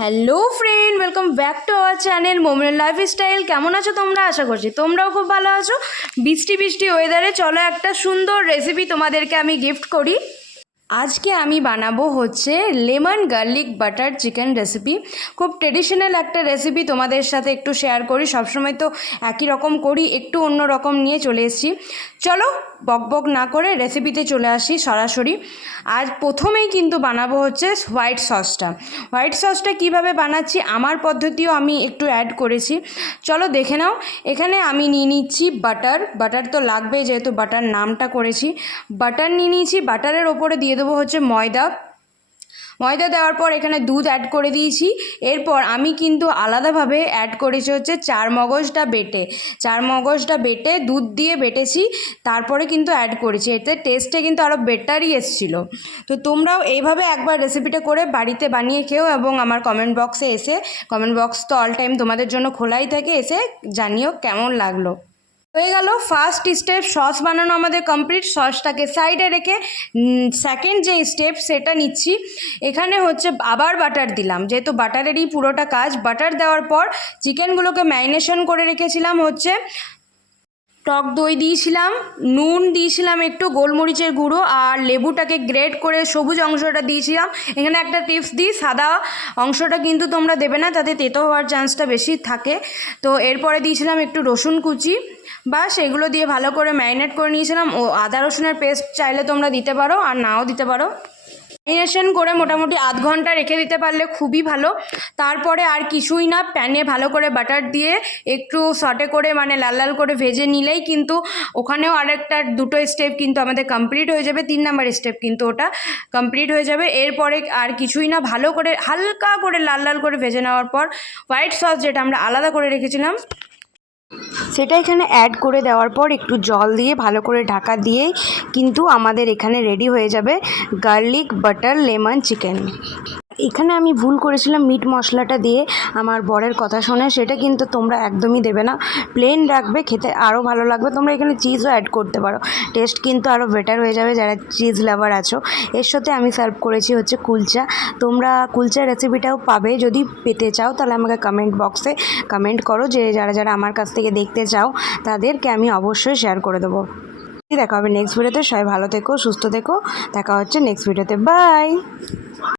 Hello friend, welcome back to our channel Mominul lifestyle. কেমন আছো তোমরা? আশা করছি তোমরাও খুব ভালো আছো। বৃষ্টি বৃষ্টি ওয়েদারে চলো একটা সুন্দর রেসিপি তোমাদেরকে আমি গিফট করি। আজকে আমি বানাবো হচ্ছে lemon garlic butter chicken recipe. খুব ট্রেডিশনাল একটা রেসিপি, তোমাদের সাথে একটু শেয়ার করি। সবসময় তো একই রকম করি, একটু অন্য রকম নিয়ে চলে এসেছি। চলো বক বক না করে রেসিপিতে চলে আসি সরাসরি। আজ প্রথমেই কিন্তু বানাবো হচ্ছে হোয়াইট সসটা। হোয়াইট সসটা কীভাবে বানাচ্ছি, আমার পদ্ধতিও আমি একটু অ্যাড করেছি, চলো দেখে নাও। এখানে আমি নিয়ে নিচ্ছি বাটার তো লাগবে, যেহেতু বাটার নামটা করেছি। বাটার নিয়ে নিয়েছি, বাটারের ওপরে দিয়ে দেবো হচ্ছে ময়দা দেওয়ার পর এখানে দুধ অ্যাড করে দিয়েছি। এরপর আমি কিন্তু আলাদাভাবে অ্যাড করেছি হচ্ছে চার মগজটা বেটে দুধ দিয়ে বেটেছি, তারপরে কিন্তু অ্যাড করেছি। এতে টেস্টে কিন্তু আরও বেটারই এসেছিলো। তো তোমরাও এইভাবে একবার রেসিপিটা করে বাড়িতে বানিয়ে খেও, এবং আমার কমেন্ট বক্স তো অল টাইম তোমাদের জন্য খোলাই থাকে, এসে জানিও কেমন লাগলো। হয়ে গেল ফার্স্ট স্টেপ, সস বানানো আমাদের কমপ্লিট। সসটাকে সাইডে রেখে সেকেন্ড যে স্টেপ সেটা নিচ্ছি। এখানে হচ্ছে আবার বাটার দিলাম, যেহেতু বাটারেরই পুরোটা কাজ। বাটার দেওয়ার পর চিকেনগুলোকে ম্যারিনেশন করে রেখেছিলাম হচ্ছে টক দই দিয়েছিলাম, নুন দিয়েছিলাম, একটু গোলমরিচের গুঁড়ো, আর লেবুটাকে গ্রেট করে সবুজ অংশটা দিয়েছিলাম। এখানে একটা টিপস দিই, সাদা অংশটা কিন্তু তোমরা দেবে না, তাতে তেতো হওয়ার চান্সটা বেশি থাকে। তো এরপরে দিয়েছিলাম একটু রসুন কুচি, বা সেগুলো দিয়ে ভালো করে ম্যারিনেট করে নিয়েছিলাম। ও আদা রসুনের পেস্ট চাইলে তোমরা দিতে পারো, আর নাও দিতে পারো। ম্যারিনেশন করে মোটামুটি আধ ঘন্টা রেখে দিতে পারলে খুবই ভালো। তারপরে আর কিছুই না, প্যানে ভালো করে বাটার দিয়ে একটু সটে করে, মানে লাল লাল করে ভেজে নিলেই কিন্তু ওখানেও আরেকটা দুটো স্টেপ কিন্তু আমাদের কমপ্লিট হয়ে যাবে। 3 নাম্বার স্টেপ কিন্তু ওটা কমপ্লিট হয়ে যাবে। এরপরে আর কিছুই না, ভালো করে হালকা করে লাল লাল করে ভেজে নেওয়ার পর হোয়াইট সস যেটা আমরা আলাদা করে রেখেছিলাম সেটা এখানে অ্যাড করে দেওয়ার পর একটু জল দিয়ে ভালো করে ঢাকা দিয়েই কিন্তু আমাদের এখানে রেডি হয়ে যাবে গার্লিক বাটার লেমন চিকেন। এখানে আমি ভুল করেছিলাম মিট মশলাটা দিয়ে, আমার বরের কথা শুনে। সেটা কিন্তু তোমরা একদমই দেবে না, প্লেন রাখবে, খেতে আরও ভালো লাগবে। তোমরা এখানে চিজও অ্যাড করতে পারো, টেস্ট কিন্তু আরও বেটার হয়ে যাবে যারা চিজ লাভার আছো। এর সাথে আমি সার্ভ করেছি হচ্ছে কুলচা। তোমরা কুলচার রেসিপিটাও পাবে, যদি পেতে চাও তাহলে আমাকে কমেন্ট বক্সে কমেন্ট করো, যে যারা যারা আমার কাছ থেকে দেখতে চাও তাদেরকে আমি অবশ্যই শেয়ার করে দেবো। দেখা হবে নেক্সট ভিডিওতে। সবাই ভালো থেকো, সুস্থ থেকো। দেখা হচ্ছে নেক্সট ভিডিওতে। বাই।